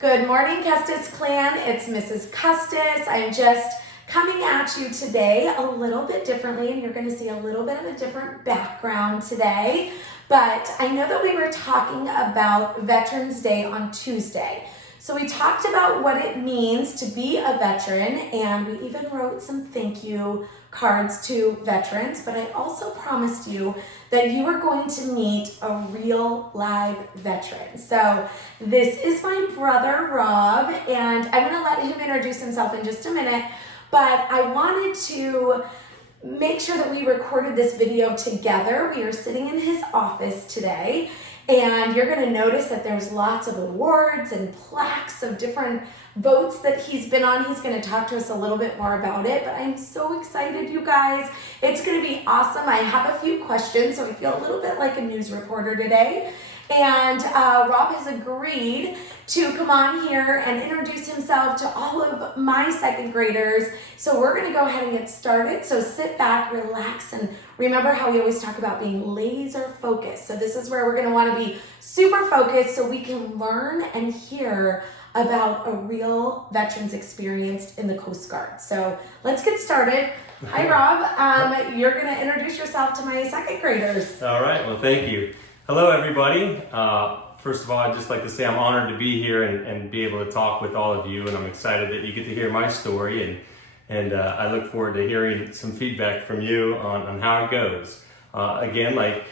Good morning, Custis Clan. It's Mrs. Custis. I'm just coming at you today a little bit differently, and you're going to see a little bit of a different background today. But I know that we were talking about Veterans Day on Tuesday. So we talked about what it means to be a veteran, and we even wrote some thank you cards to veterans, but I also promised you that you are going to meet a real live veteran. So this is my brother, Rob, and I'm gonna let him introduce himself in just a minute, but I wanted to make sure that we recorded this video together. We are sitting in his office today, and you're gonna notice that there's lots of awards and plaques of different boats that he's been on. He's gonna talk to us a little bit more about it, but I'm so excited, you guys. It's gonna be awesome. I have a few questions, so I feel a little bit like a news reporter today. And Rob has agreed to come on here and introduce himself to all of my second graders. So we're gonna go ahead and get started. So sit back, relax, and remember how we always talk about being laser focused. So this is where we're gonna wanna be super focused so we can learn and hear about a real veteran's experience in the Coast Guard. So let's get started. Hi, Rob. You're gonna introduce yourself to my second graders. All right, well, thank you. Hello, everybody. First of all, I'd just like to say I'm honored to be here and be able to talk with all of you, and I'm excited that you get to hear my story, and I look forward to hearing some feedback from you on how it goes. Again, like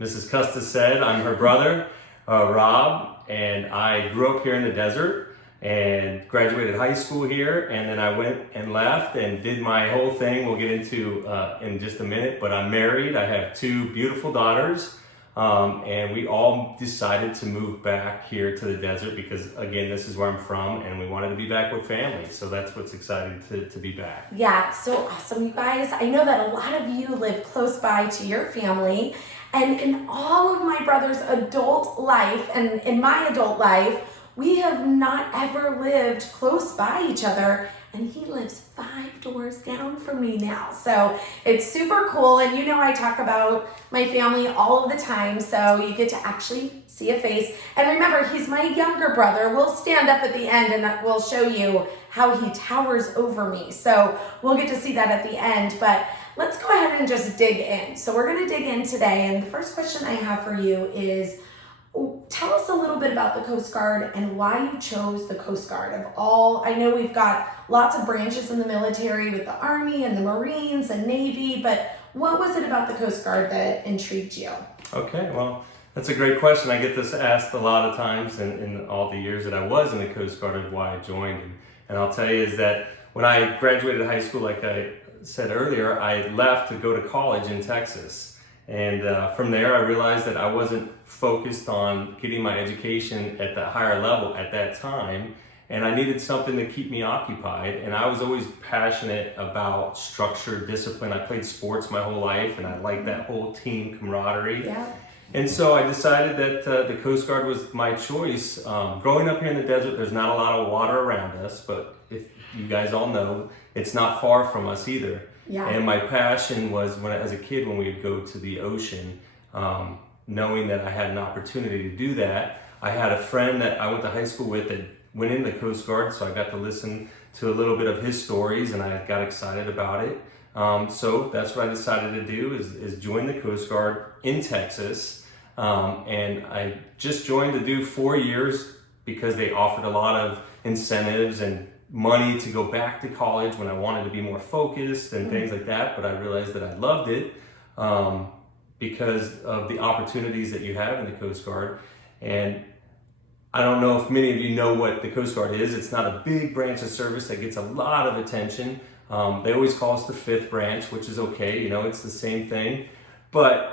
Mrs. Custis said, I'm her brother, Rob, and I grew up here in the desert and graduated high school here, and then I went and left and did my whole thing we'll get into in just a minute, but I'm married. I have two beautiful daughters. And we all decided to move back here to the desert because, again, this is where I'm from, and we wanted to be back with family. So that's what's exciting to be back. Yeah, so awesome, you guys. I know that a lot of you live close by to your family, and in all of my brother's adult life and in my adult life, we have not ever lived close by each other, and he lives 5 doors down from me now. So it's super cool, and you know I talk about my family all of the time, so you get to actually see a face. And remember, he's my younger brother. We'll stand up at the end and we'll show you how he towers over me. So we'll get to see that at the end, but let's go ahead and just dig in. So we're gonna dig in today, and the first question I have for you is, tell us a little bit about the Coast Guard and why you chose the Coast Guard. Of all, I know we've got lots of branches in the military with the Army and the Marines and Navy, but what was it about the Coast Guard that intrigued you? Okay, well, that's a great question. I get this asked a lot of times in all the years that I was in the Coast Guard of why I joined. And I'll tell you is that when I graduated high school, like I said earlier, I left to go to college in Texas. And from there, I realized that I wasn't focused on getting my education at the higher level at that time, and I needed something to keep me occupied. And I was always passionate about structure, discipline. I played sports my whole life, and I liked that whole team camaraderie. Yeah. And so I decided that the Coast Guard was my choice. Growing up here in the desert, there's not a lot of water around us, but if you guys all know, it's not far from us either. Yeah. And my passion was as a kid, when we would go to the ocean, knowing that I had an opportunity to do that. I had a friend that I went to high school with that went in the Coast Guard, so I got to listen to a little bit of his stories, and I got excited about it. So that's what I decided to do is join the Coast Guard in Texas. And I just joined to do 4 years because they offered a lot of incentives and money to go back to college when I wanted to be more focused and things like that. But I realized that I loved it because of the opportunities that you have in the Coast Guard. And I don't know if many of you know what the Coast Guard is. It's not a big branch of service that gets a lot of attention. They always call us the 5th branch, which is okay. You know, it's the same thing. But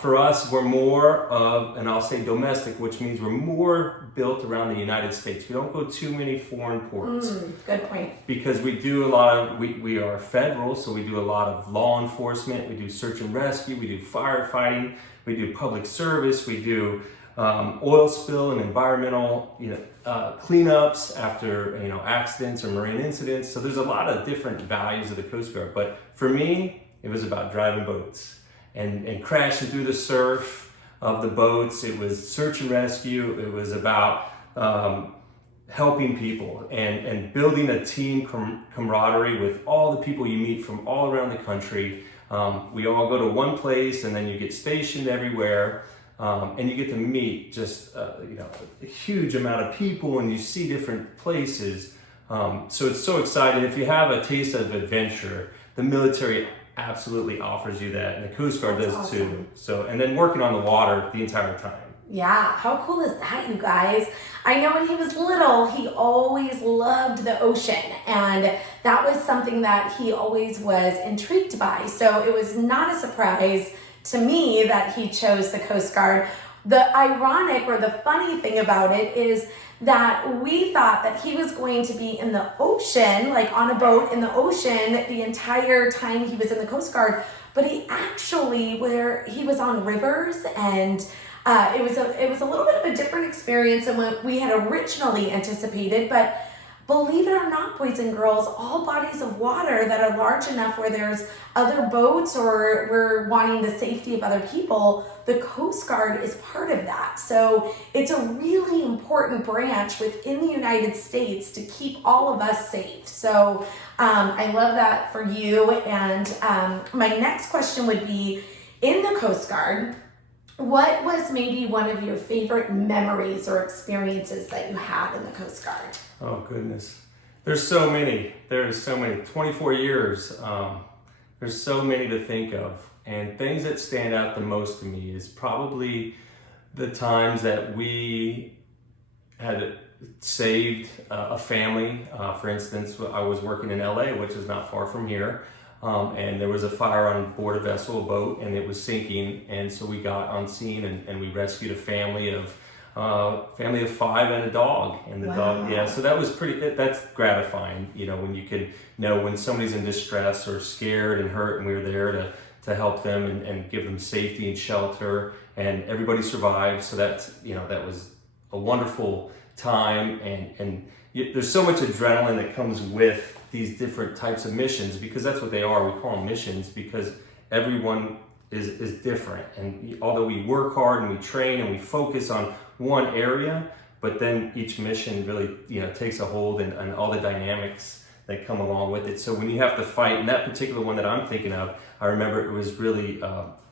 for us, we're more of, and I'll say domestic, which means we're more built around the United States. We don't go too many foreign ports. Good point. Because we do a lot of, we are federal, so we do a lot of law enforcement, we do search and rescue, we do firefighting, we do public service, we do oil spill and environmental cleanups after accidents or marine incidents. So there's a lot of different values of the Coast Guard. But for me, it was about driving boats and crashing through the surf of the boats. It was search and rescue. It was about helping people and building a team camaraderie with all the people you meet from all around the country. We all go to one place, and then you get stationed everywhere, and you get to meet just a huge amount of people, and you see different places. So it's so exciting. If you have a taste of adventure, the military absolutely offers you that, and the Coast Guard does awesome. too. So, and then working on the water the entire time. Yeah, how cool is that, you guys? I know when he was little, he always loved the ocean, and that was something that he always was intrigued by. So it was not a surprise to me that he chose the Coast Guard. The ironic or the funny thing about it is that we thought that he was going to be in the ocean, like on a boat in the ocean, the entire time he was in the Coast Guard, but he actually, where he was on rivers, and it was a little bit of a different experience than what we had originally anticipated. But believe it or not, boys and girls, all bodies of water that are large enough where there's other boats or we're wanting the safety of other people, the Coast Guard is part of that. So it's a really important branch within the United States to keep all of us safe. So I love that for you. And my next question would be, in the Coast Guard, what was maybe one of your favorite memories or experiences that you had in the Coast Guard? Oh, goodness. There's so many. 24 years. There's so many to think of. And things that stand out the most to me is probably the times that we had saved a family. For instance, I was working in LA, which is not far from here. And there was a fire on board a vessel, a boat, and it was sinking. And so we got on scene and we rescued a family of 5 and a dog. And the dog, yeah, so that was that's gratifying, when you can know when somebody's in distress or scared and hurt, and we were there to help them and give them safety and shelter, and everybody survived. So that was a wonderful time. And there's so much adrenaline that comes with these different types of missions, because that's what they are. We call them missions because everyone is different. And although we work hard and we train and we focus on one area, but then each mission really, takes a hold and all the dynamics that come along with it. So when you have to fight, and that particular one that I'm thinking of, I remember it was really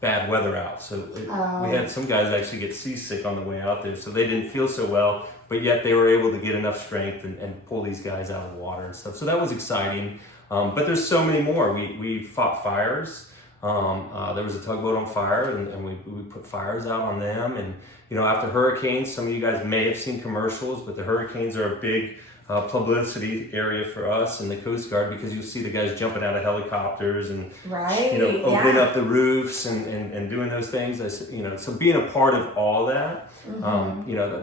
bad weather out. So we had some guys actually get seasick on the way out there, so they didn't feel so well, but yet they were able to get enough strength and pull these guys out of the water and stuff. So that was exciting. But there's so many more. We fought fires. There was a tugboat on fire, and we put fires out on them. And after hurricanes, some of you guys may have seen commercials, but the hurricanes are a big publicity area for us in the Coast Guard, because you'll see the guys jumping out of helicopters and opening up the roofs and doing those things. So being a part of all that,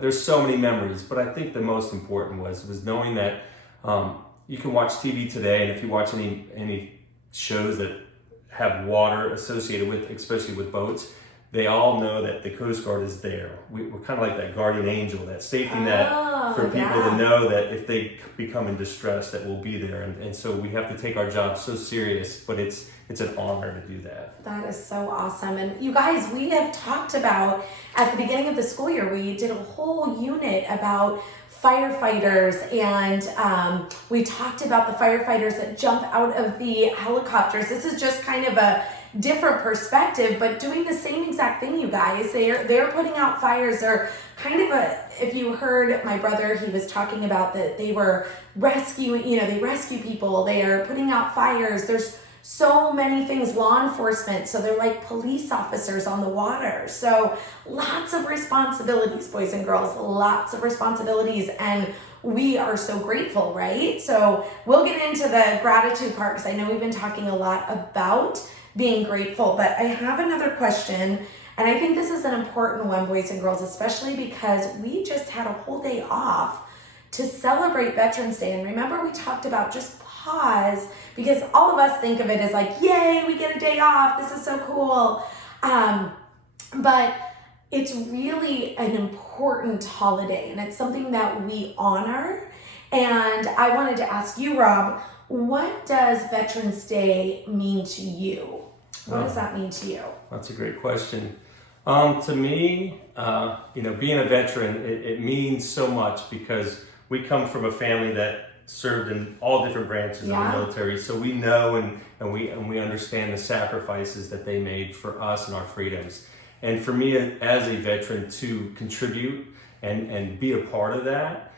there's so many memories. But I think the most important was knowing that you can watch TV today, and if you watch any shows that have water associated with, especially with boats, they all know that the Coast Guard is there. We're kind of like that guardian angel, that safety net for people to know that if they become in distress, that we'll be there. And so we have to take our job so serious, but it's an honor to do that. That is so awesome. And you guys, we have talked about, at the beginning of the school year, we did a whole unit about firefighters, and we talked about the firefighters that jump out of the helicopters. This is just kind of a different perspective, but doing the same exact thing, you guys. They're putting out fires. They're kind of if you heard my brother, he was talking about that they were rescuing, they rescue people. They are putting out fires. There's so many things, law enforcement. So they're like police officers on the water. So lots of responsibilities, boys and girls, lots of responsibilities. And we are so grateful, right? So we'll get into the gratitude part, because I know we've been talking a lot about being grateful, but I have another question, and I think this is an important one, boys and girls, especially because we just had a whole day off to celebrate Veterans Day. And remember, we talked about just pause, because all of us think of it as like, yay, we get a day off, this is so cool. But it's really an important holiday, and it's something that we honor. And I wanted to ask you, Rob, what does Veterans Day mean to you? What does that mean to you? That's a great question. To me, being a veteran, it means so much because we come from a family that served in all different branches of the military, so we know and we understand the sacrifices that they made for us and our freedoms. And for me, as a veteran, to contribute and be a part of that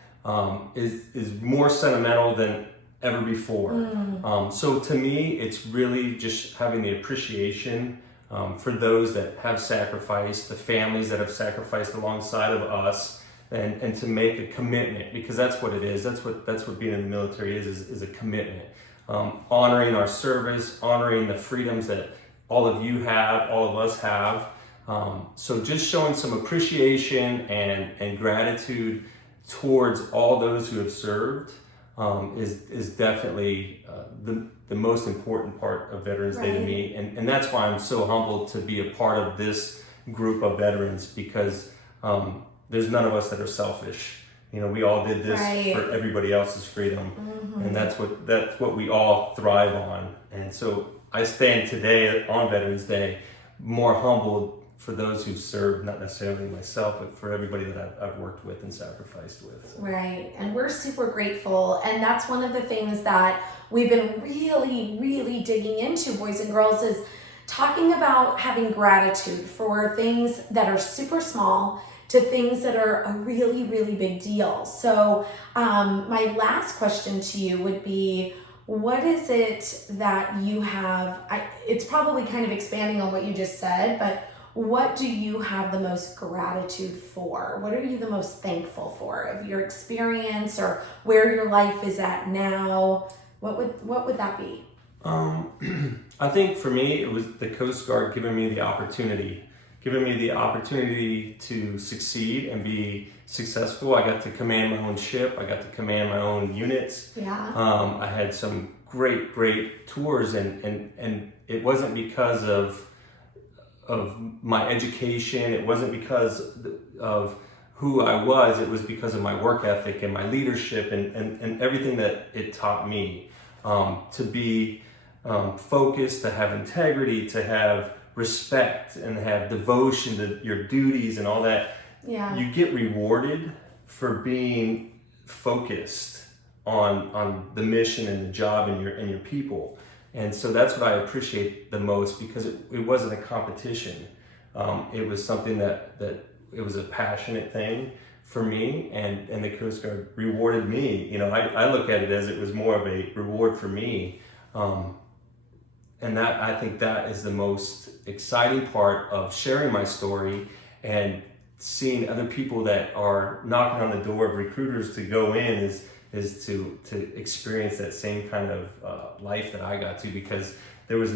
is more sentimental than ever before. So to me, it's really just having the appreciation for those that have sacrificed, the families that have sacrificed alongside of us, and to make a commitment, because that's what it is. That's what being in the military is a commitment. Honoring our service, honoring the freedoms that all of you have, all of us have. So just showing some appreciation and gratitude towards all those who have served is definitely the most important part of Veterans Day to me. And that's why I'm so humbled to be a part of this group of veterans, because there's none of us that are selfish. We all did this for everybody else's freedom. And that's what we all thrive on. And so I stand today on Veterans Day more humbled for those who've served, not necessarily myself, but for everybody that I've worked with and sacrificed with. So. Right, and we're super grateful, and that's one of the things that we've been really, really digging into, boys and girls, is talking about having gratitude for things that are super small to things that are a really, really big deal. So my last question to you would be, what is it that you have, it's probably kind of expanding on what you just said, but what do you have the most gratitude for? What are you the most thankful for of your experience or where your life is at now? What would that be? I think for me, it was the Coast Guard giving me the opportunity to succeed and be successful. I got to command my own ship. I got to command my own units. Yeah. I had some great tours, and it wasn't because of my education. It wasn't because of who I was. It was because of my work ethic and my leadership and everything that it taught me to be focused, to have integrity, to have respect, and have devotion to your duties and all that. Yeah. You get rewarded for being focused on the mission and the job and your people. And so that's what I appreciate the most, because it wasn't a competition. It was something that it was a passionate thing for me, and the Coast Guard rewarded me. I look at it as it was more of a reward for me. And that, I think that is the most exciting part of sharing my story and seeing other people that are knocking on the door of recruiters to go in is to experience that same kind of life that I got to, because it was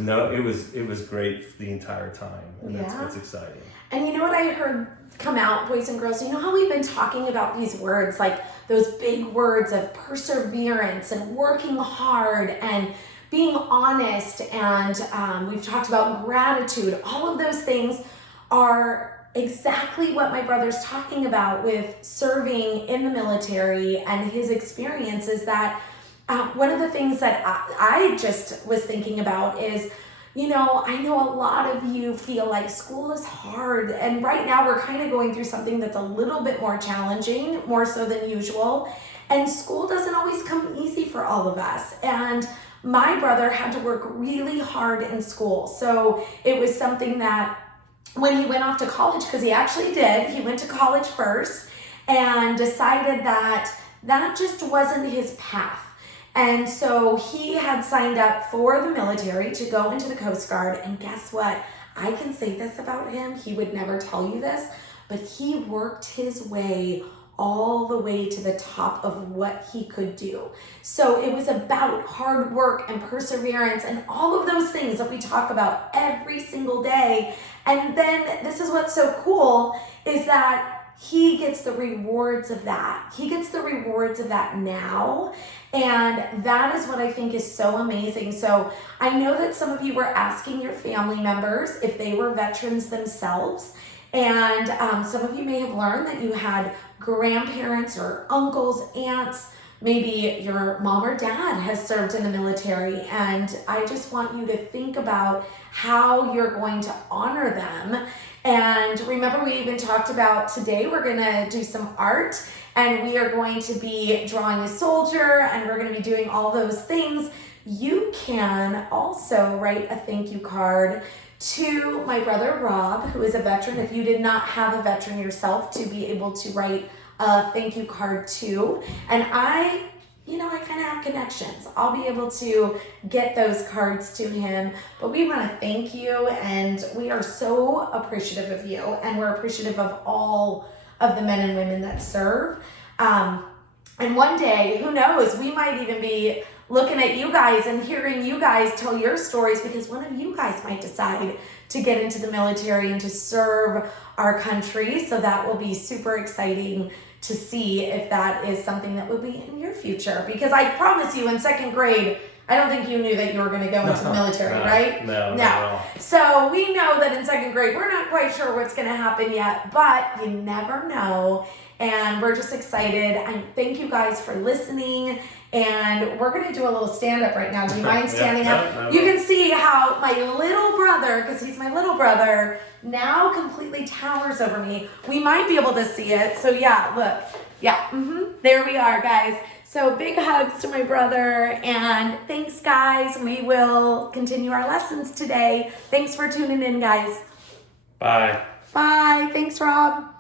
great the entire time, and that's exciting. And you know what I heard come out, boys and girls? You know how we've been talking about these words, like those big words of perseverance and working hard and being honest, and we've talked about gratitude. All of those things are exactly what my brother's talking about with serving in the military and his experience. Is that one of the things that I just was thinking about is, I know a lot of you feel like school is hard, and right now we're kind of going through something that's a little bit more challenging, more so than usual, and school doesn't always come easy for all of us. And my brother had to work really hard in school, so it was something that when he went off to college, because he actually did, he went to college first and decided that just wasn't his path. And so he had signed up for the military to go into the Coast Guard, and guess what? I can say this about him, he would never tell you this, but he worked his way all the way to the top of what he could do. So it was about hard work and perseverance and all of those things that we talk about every single day. And then this is what's so cool, is that he gets the rewards of that. He gets the rewards of that now. And that is what I think is so amazing. So I know that some of you were asking your family members if they were veterans themselves. And some of you may have learned that you had grandparents or uncles, aunts maybe your mom or dad has served in the military, and I just want you to think about how you're going to honor them. And remember, we even talked about today we're going to do some art, and we are going to be drawing a soldier, and we're going to be doing all those things. You can also write a thank you card to my brother Rob, who is a veteran. If you did not have a veteran yourself to be able to write a thank you card to, and I kind of have connections. I'll be able to get those cards to him. But we want to thank you, and we are so appreciative of you, and we're appreciative of all of the men and women that serve. And one day, who knows, we might even be looking at you guys and hearing you guys tell your stories, because one of you guys might decide to get into the military and to serve our country. So that will be super exciting to see if that is something that would be in your future. Because I promise you, in second grade, I don't think you knew that you were going to go into the military, right? No, not at all. So we know that in second grade, we're not quite sure what's going to happen yet, but you never know. And we're just excited. And thank you guys for listening. And we're going to do a little stand-up right now. Do you mind standing up? No. You can see how my little brother, because he's my little brother, now completely towers over me. We might be able to see it. So yeah, look. Yeah, there we are, guys. So big hugs to my brother. And thanks, guys. We will continue our lessons today. Thanks for tuning in, guys. Bye. Bye. Thanks, Rob.